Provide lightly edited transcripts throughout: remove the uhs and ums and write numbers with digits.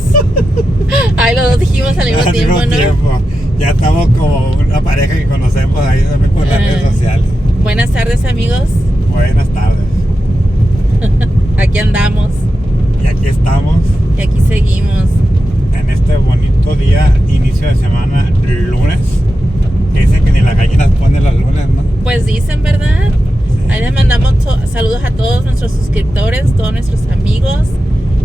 dos. Ahí los dos dijimos al mismo tiempo, ¿no? Ya estamos como una pareja que conocemos ahí también por las redes sociales. Buenas tardes, amigos. Buenas tardes. Aquí andamos. Y aquí estamos. Y aquí seguimos. En este bonito día, inicio de semana, lunes. Que dicen que ni las gallinas ponen los lunes, ¿no? Pues dicen, ¿verdad? Sí. Ahí les mandamos saludos a todos nuestros suscriptores, todos nuestros amigos.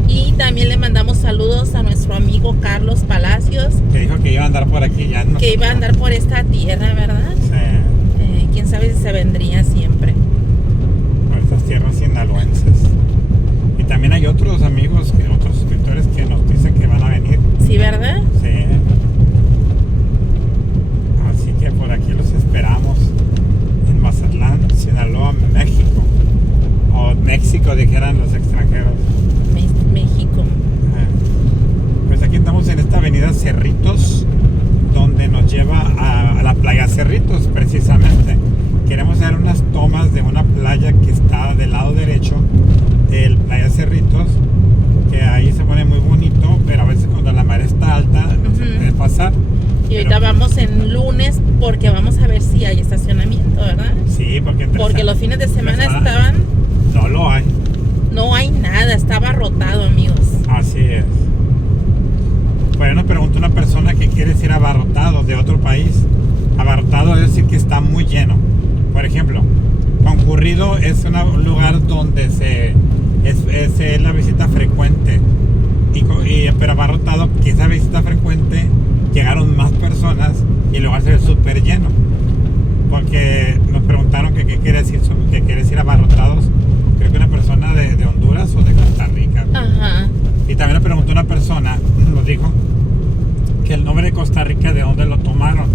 Y también le mandamos saludos a nuestro amigo Carlos Palacios. Que dijo que iba a andar por aquí ya, ¿no? Que iba a andar por esta tierra, ¿verdad? Sí. Quién sabe si se vendría siempre. Por estas tierras sinaloenses. Y también hay otros amigos, otros suscriptores que nos dicen que van a venir. Sí, ¿verdad? Sí. Así que por aquí los esperamos. En Mazatlán, Sinaloa, México. O México, dijeran los extranjeros. México. Pues aquí estamos en esta avenida Cerritos, donde nos lleva a la playa Cerritos, precisamente. Queremos hacer unas tomas de una playa que está del lado derecho del playa Cerritos, que ahí se pone muy bonito, pero a veces cuando la marea está alta no se puede pasar. Y ahorita vamos en lunes porque vamos a ver si hay estacionamiento, ¿verdad? Sí, porque los fines de semana estaban... No lo hay. No hay nada, está abarrotado, amigos. Así es. Bueno, nos preguntó una persona que quiere decir abarrotado de otro país. Abarrotado es decir que está muy lleno. Por ejemplo, concurrido es un lugar donde es la visita frecuente. Pero abarrotado, que esa visita frecuente llegaron más personas y el lugar se ve súper lleno. Porque nos preguntaron que qué quiere decir abarrotados. Creo que una persona de Honduras o de Costa Rica. Ajá. Y también nos preguntó una persona, nos dijo que el nombre de Costa Rica, ¿de dónde lo tomaron?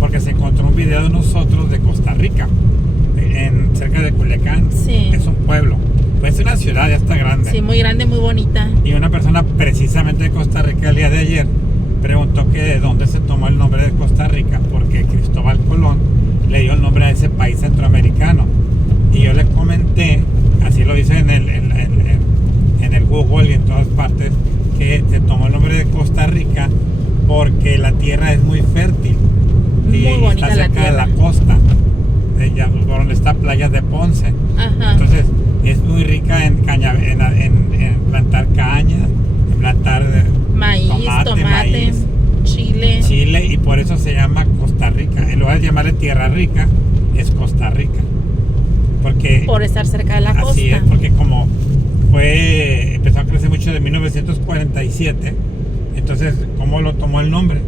Porque se encontró un video de nosotros de Costa Rica, cerca de Culiacán. Sí. Es un pueblo, pues es una ciudad, ya está grande. Sí, muy grande, muy bonita. Y una persona precisamente de Costa Rica el día de ayer preguntó que de dónde se tomó el nombre de Costa Rica, porque Cristóbal Colón le dio el nombre a ese país centroamericano. Y yo le comenté, así lo dice en el Google y en todas partes, que se tomó el nombre de Costa Rica porque la tierra es muy fértil. Muy y bonita está cerca la de la costa, por donde está Playa de Ponce. Ajá. Entonces es muy rica en plantar caña, en plantar maíz, tomate, maíz, chile, y por eso se llama Costa Rica. En lugar de llamarle Tierra Rica, es Costa Rica. Por estar cerca de la costa. Así es, porque como empezó a crecer mucho de 1947, entonces cómo lo tomó el nombre,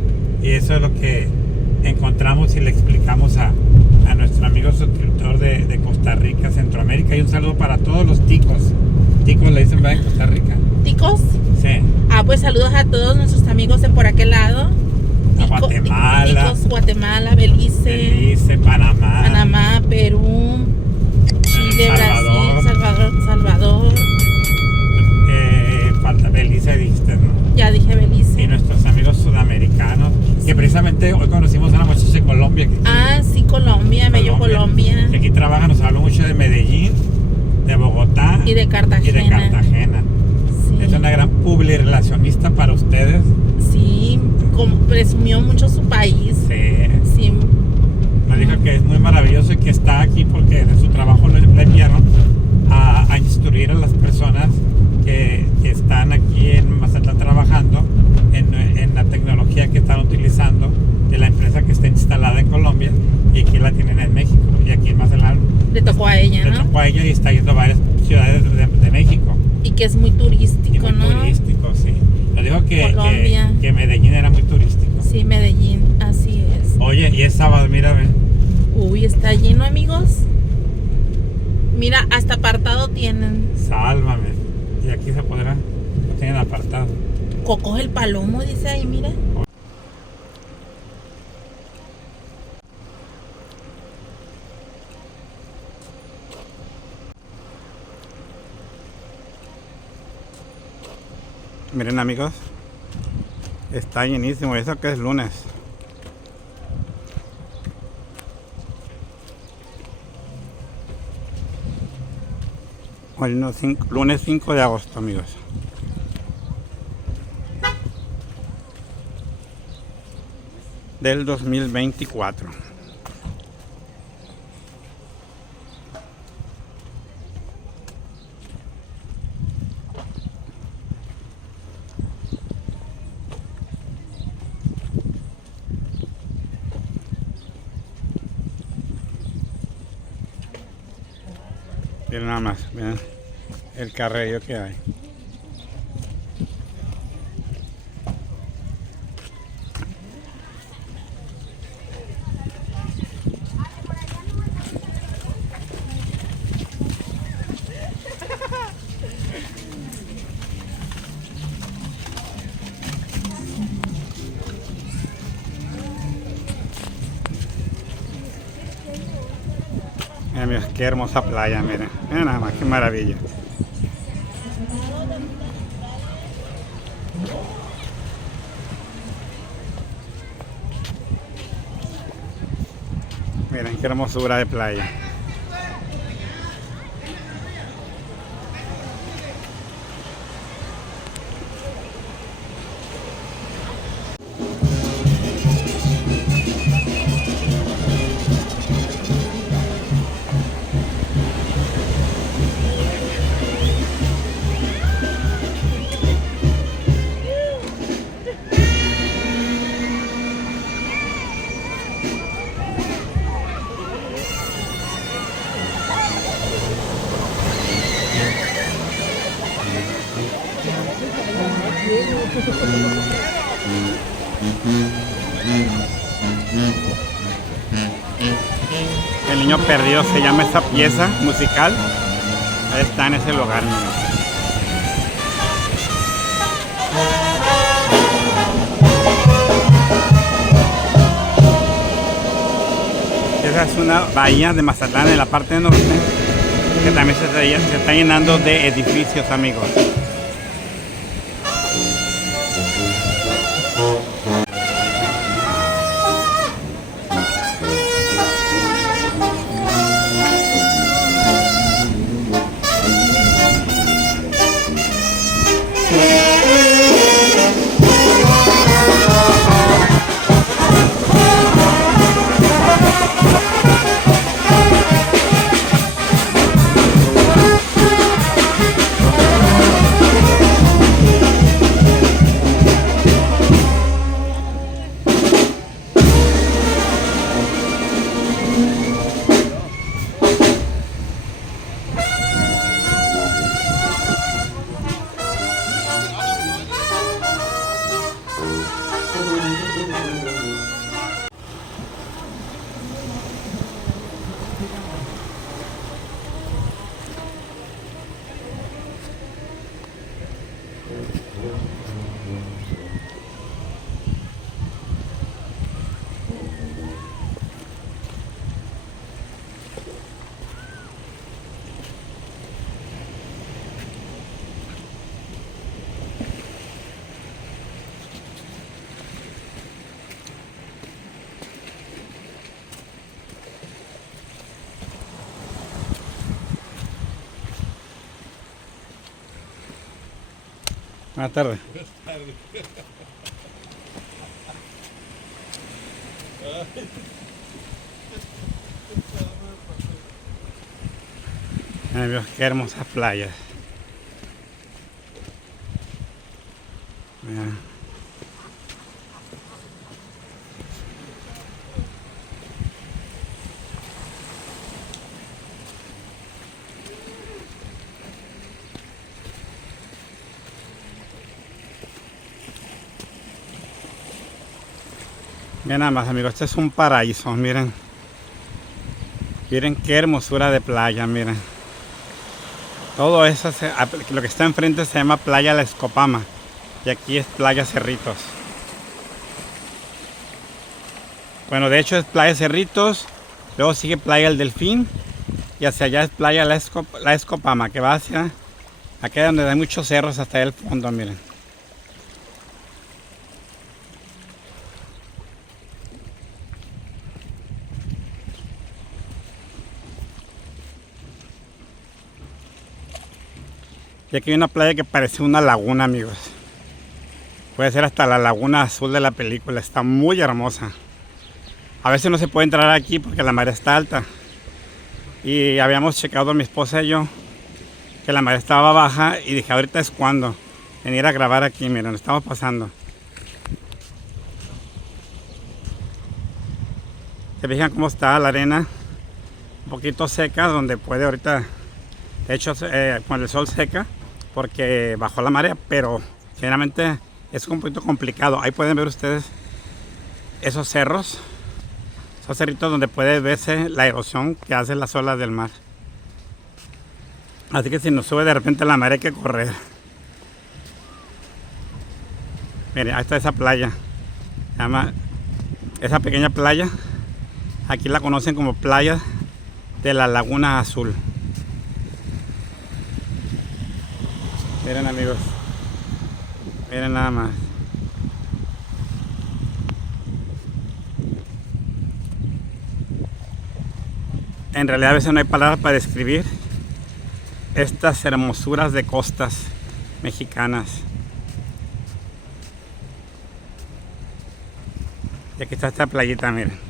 y eso es lo que encontramos y le explicamos a nuestro amigo suscriptor de Costa Rica, Centroamérica. Y un saludo para todos los ticos le dicen, ¿verdad? En Costa Rica. ¿Ticos? Sí. Pues saludos a todos nuestros amigos de por aquel lado. Guatemala, Ticos, Guatemala, Belice, Panamá, Perú, Chile, Salvador. Falta Belice, dijiste, ¿no? Ya dije Belice. Y nuestros amigos sudamericanos, que precisamente hoy conocimos a una muchacha de Colombia. Sí, Colombia, bello Colombia. Que aquí trabaja, nos habló mucho de Medellín, de Bogotá y de Cartagena. Sí. Es una gran publirelacionista para ustedes. Sí, presumió mucho su país. Sí. Nos dijo que es muy maravilloso y que está aquí porque de su trabajo le enviaron a instruir a las personas que están aquí en Mazatlán trabajando en la tecnología que están utilizando de la empresa que está instalada en Colombia, y aquí la tienen en México, y aquí en Mazatlán le tocó a ella, Le tocó a ella y está yendo a varias ciudades de México. Y que es muy turístico, ¿no? Turístico, sí. Nos dijo Colombia. que Medellín era muy turístico. Sí, Medellín, así es. Oye, y es sábado, mírame. Uy, está lleno, amigos. Mira, hasta apartado tienen. Sálvame. Y aquí se podrá. No tienen apartado. Coco el Palomo, dice ahí, mira. Miren, amigos, está llenísimo. Eso que es lunes. Hoy no, lunes 5 de agosto, amigos. del 2024. Miren nada más, miren el carrillo que hay. Miren, miren, qué hermosa playa, miren. Miren nada más, qué maravilla. Miren qué hermosura de playa. El niño perdido se llama esta pieza musical. Ahí está en ese lugar, miren. Esa es una bahía de Mazatlán en la parte norte, que también se está llenando de edificios, amigos. Buenas tardes. Ay, Dios, qué hermosas playas. Mira. Miren nada más, amigos, este es un paraíso, miren. Miren qué hermosura de playa, miren. Todo eso, lo que está enfrente se llama Playa La Escopama. Y aquí es Playa Cerritos. Bueno, de hecho es Playa Cerritos. Luego sigue Playa El Delfín. Y hacia allá es Playa La Escopama, que va hacia aquí donde hay muchos cerros hasta el fondo, miren. Y aquí hay una playa que parece una laguna, amigos. Puede ser hasta la laguna azul de la película. Está muy hermosa. A veces no se puede entrar aquí porque la marea está alta. Y habíamos checado mi esposa y yo que la marea estaba baja y dije, ahorita es cuando venir a grabar aquí. Miren, estamos pasando. Se fijan cómo está la arena, un poquito seca, donde puede ahorita, de hecho con el sol seca porque bajó la marea, pero generalmente es un poquito complicado. Ahí pueden ver ustedes esos cerros, esos cerritos donde puede verse la erosión que hace las olas del mar. Así que si nos sube de repente la marea hay que correr. Miren, ahí está esa playa, se llama esa pequeña playa. Aquí la conocen como playa de la Laguna Azul. Miren amigos, miren nada más. En realidad a veces no hay palabras para describir estas hermosuras de costas mexicanas. Y aquí está esta playita, miren.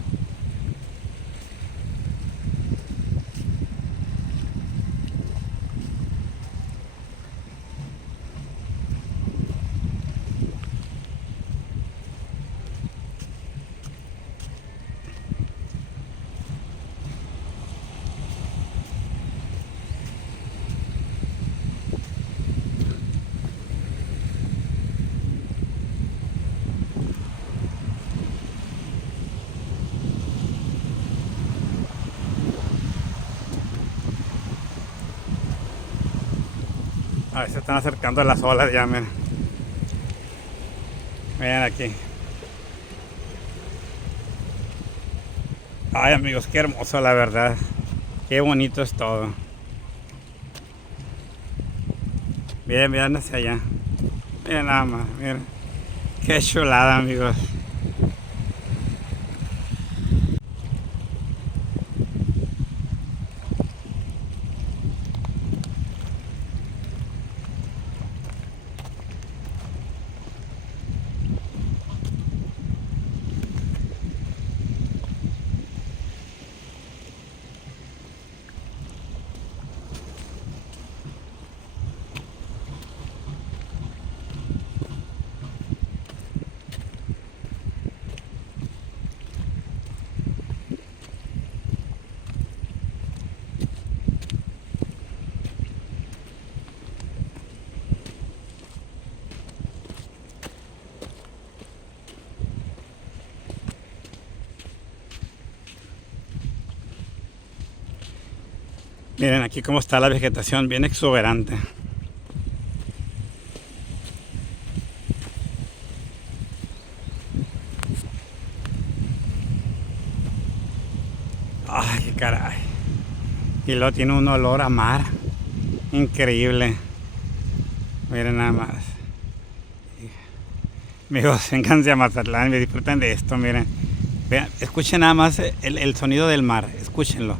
A ver, se están acercando las olas ya, miren. Miren aquí. Ay amigos, qué hermoso la verdad. Qué bonito es todo. Miren, miren hacia allá. Miren nada más, miren. Qué chulada amigos. Miren aquí cómo está la vegetación, bien exuberante. Ay, qué caray. Y luego tiene un olor a mar increíble. Miren nada más. Amigos, vénganse a Mazatlán y disfruten de esto, miren. Vean, escuchen nada más el sonido del mar, escúchenlo.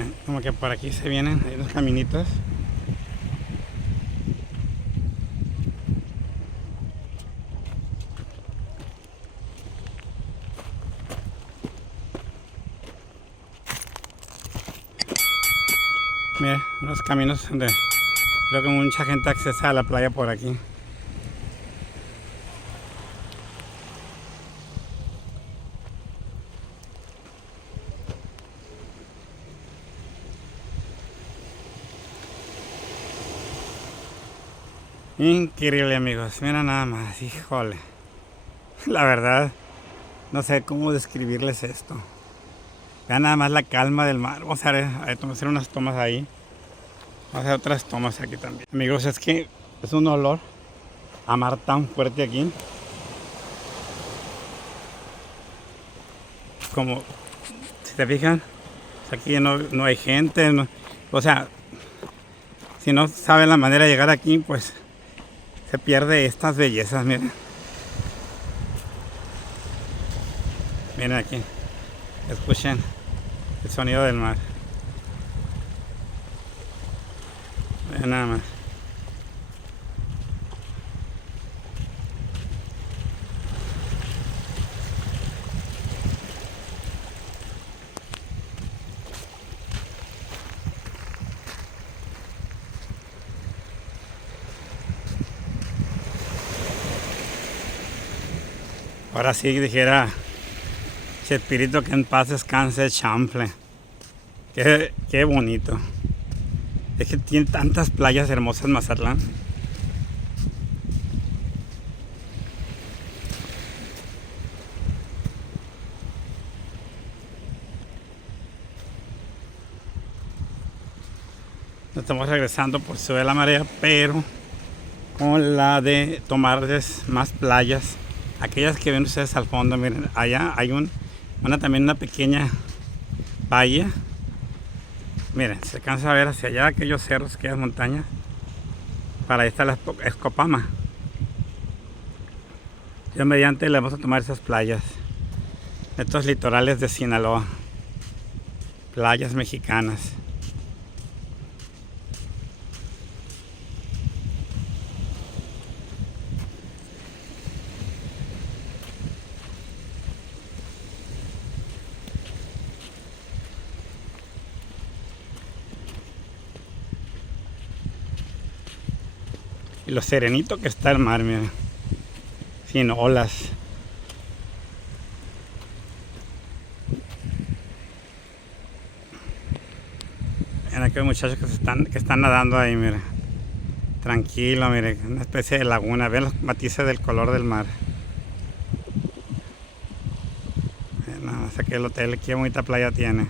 Miren, como que por aquí se vienen, hay unos caminitos. Mira, unos caminos donde creo que mucha gente accesa a la playa por aquí. Increíble, amigos, mira nada más, híjole. La verdad, no sé cómo describirles esto. Vean nada más la calma del mar. Vamos a hacer unas tomas ahí. Vamos a hacer otras tomas aquí también. Amigos, es que es un olor a mar tan fuerte aquí. Como, si te fijan, aquí no hay gente. O sea, si no saben la manera de llegar aquí, pues se pierde estas bellezas, miren. Miren aquí. Escuchen el sonido del mar. Vean nada más. Ahora sí dijera Chespirito que en paz descanse Chample. Qué bonito. Es que tiene tantas playas hermosas Mazatlán. Nos estamos regresando por Sube la Marea, pero con la de tomar más playas. Aquellas que ven ustedes al fondo, miren, allá hay también una pequeña bahía. Miren, se alcanza a ver hacia allá aquellos cerros, aquellas montañas. Para ahí está la Escopama. Yo mediante le vamos a tomar esas playas. Estos litorales de Sinaloa. Playas mexicanas. Y lo serenito que está el mar, miren. Sin olas. Miren aquí hay muchachos que están nadando ahí, miren. Tranquilo, miren. Una especie de laguna. Ven los matices del color del mar. Miren, nada más aquí el hotel. Qué bonita playa tiene.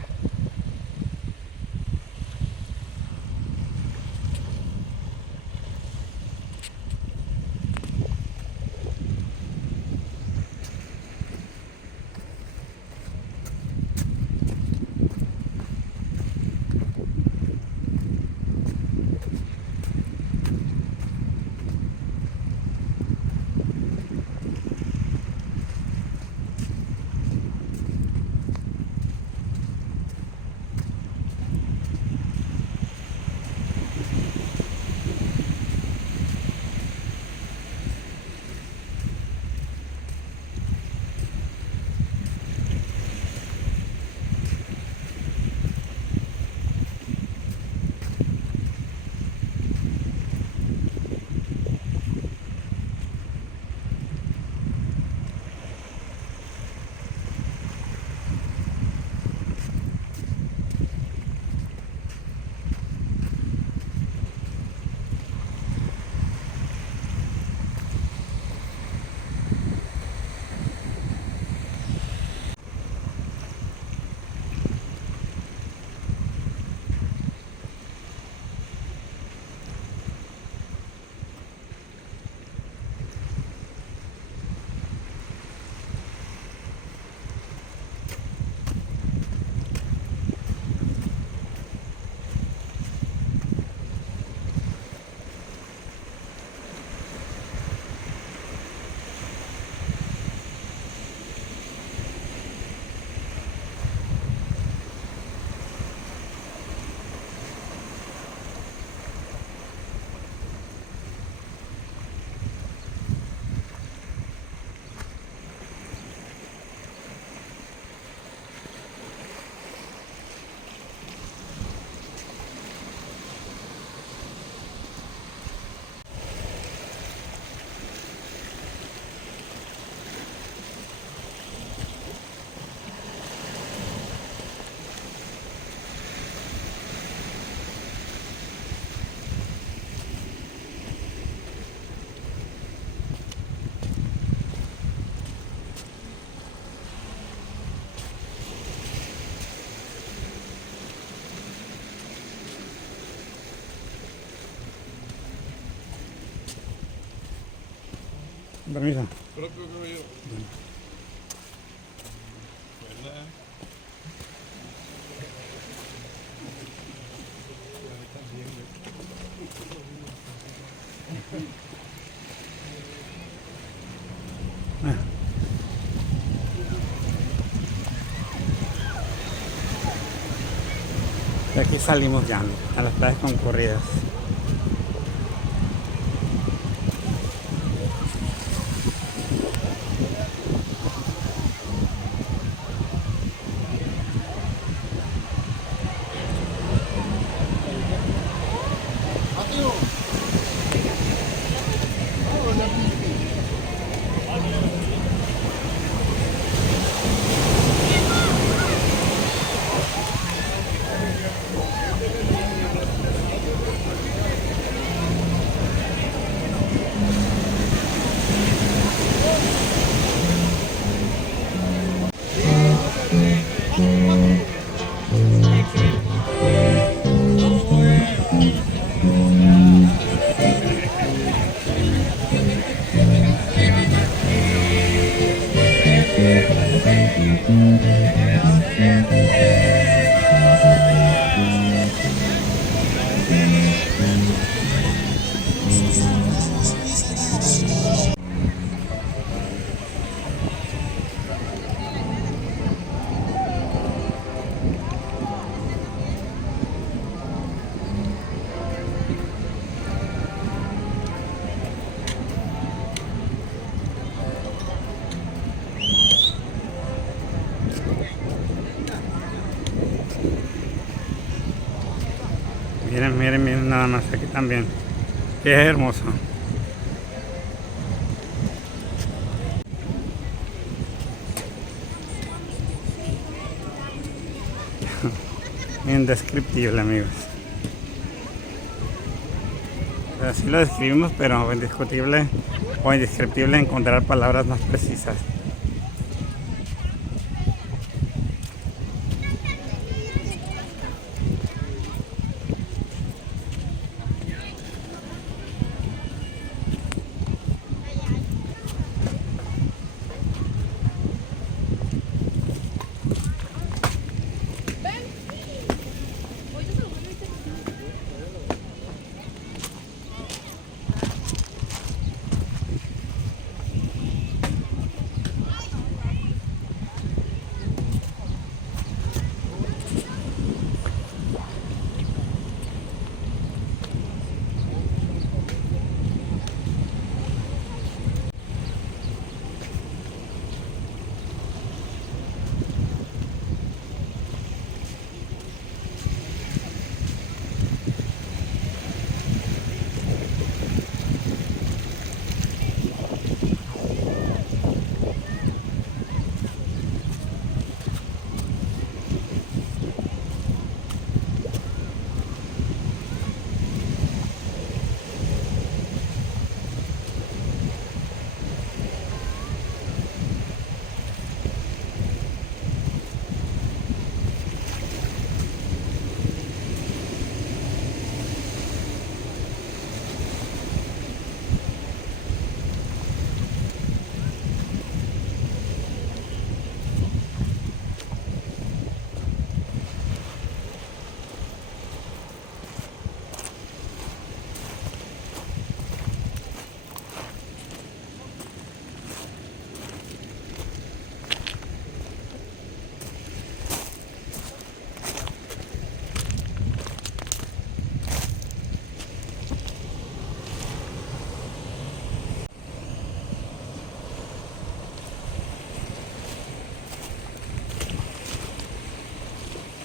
Permiso. Propio caballero. ¿Verdad? De aquí salimos ya a las playas concurridas. Miren, miren, miren nada más aquí también. Qué hermoso. Indescriptible, amigos. Así lo describimos, pero indiscutible o indescriptible encontrar palabras más precisas.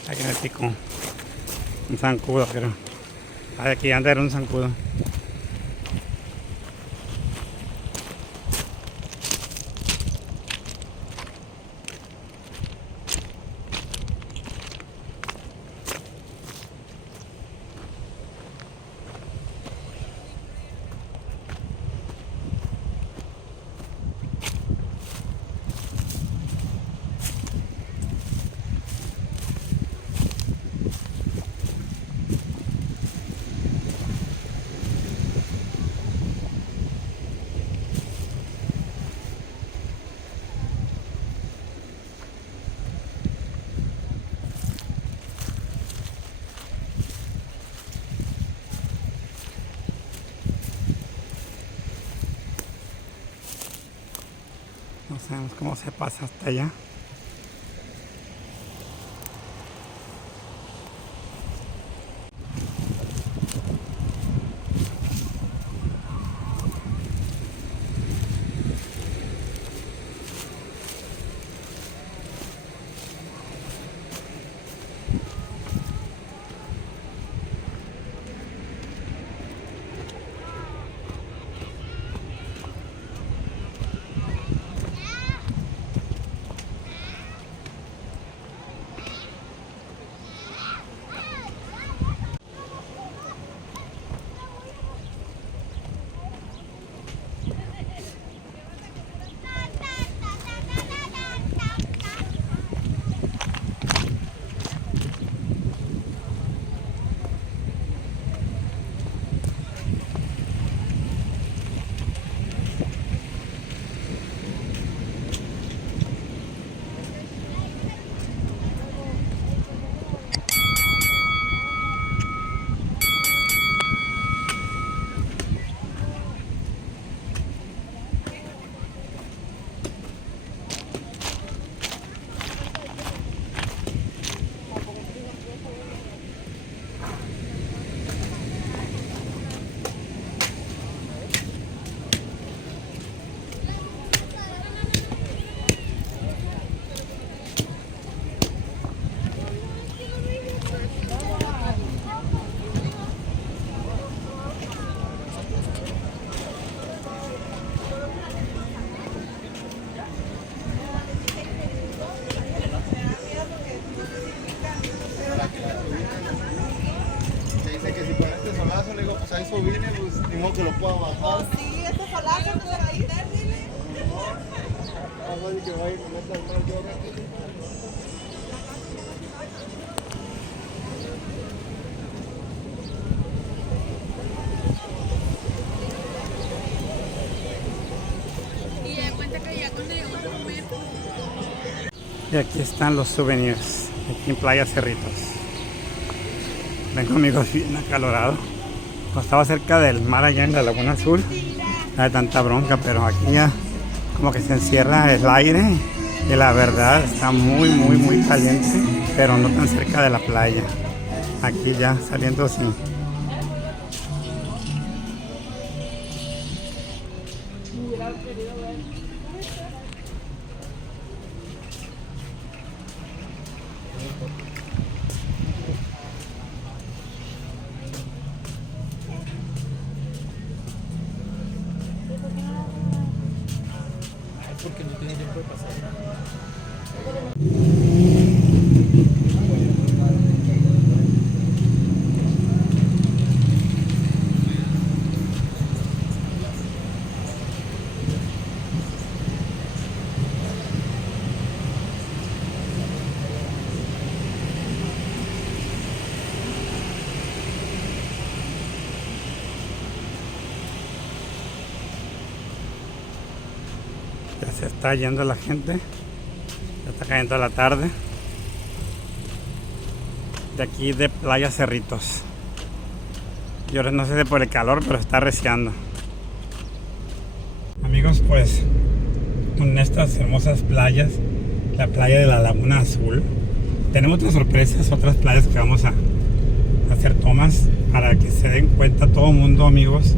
Aquí en el pico. Un zancudo, creo. Aquí anda era un zancudo. No sabemos cómo se pasa hasta allá. A eso vine, pues ni modo que lo pueda bajar. Sí, este solazo por ahí, dile. Que va a ir con esta mano. Y ya cuenta que ya cuando llegó a comer. Y aquí están los souvenirs, aquí en Playa Cerritos. Ven conmigo, bien acalorado. No estaba cerca del mar allá en la Laguna Azul, no hay tanta bronca, pero aquí ya como que se encierra el aire y la verdad está muy caliente, pero no tan cerca de la playa. Aquí ya saliendo así. Porque no tiene tiempo de pasar. Ya se está yendo la gente, ya está cayendo la tarde. De aquí de Playa Cerritos. Yo no sé si por el calor, pero está arreciando. Amigos, pues con estas hermosas playas, la playa de la Laguna Azul, tenemos otras sorpresas, otras playas que vamos a hacer tomas para que se den cuenta todo el mundo, amigos,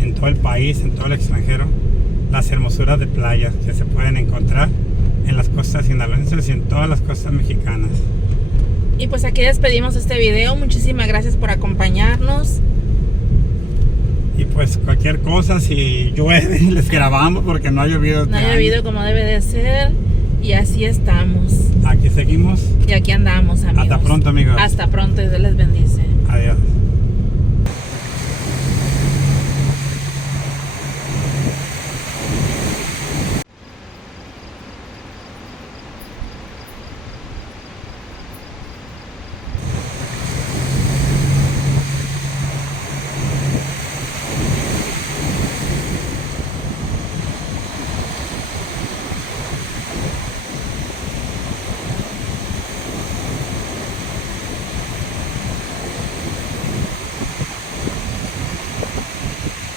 en todo el país, en todo el extranjero, las hermosuras de playas que se pueden encontrar en las costas sinaloenses y en todas las costas mexicanas. Y pues aquí despedimos este video. Muchísimas gracias por acompañarnos. Y pues cualquier cosa, si llueve, les grabamos porque no ha llovido. No ha llovido como debe de ser. Y así estamos. Aquí seguimos. Y aquí andamos, amigos. Hasta pronto, amigos. Hasta pronto y Dios les bendice. Adiós.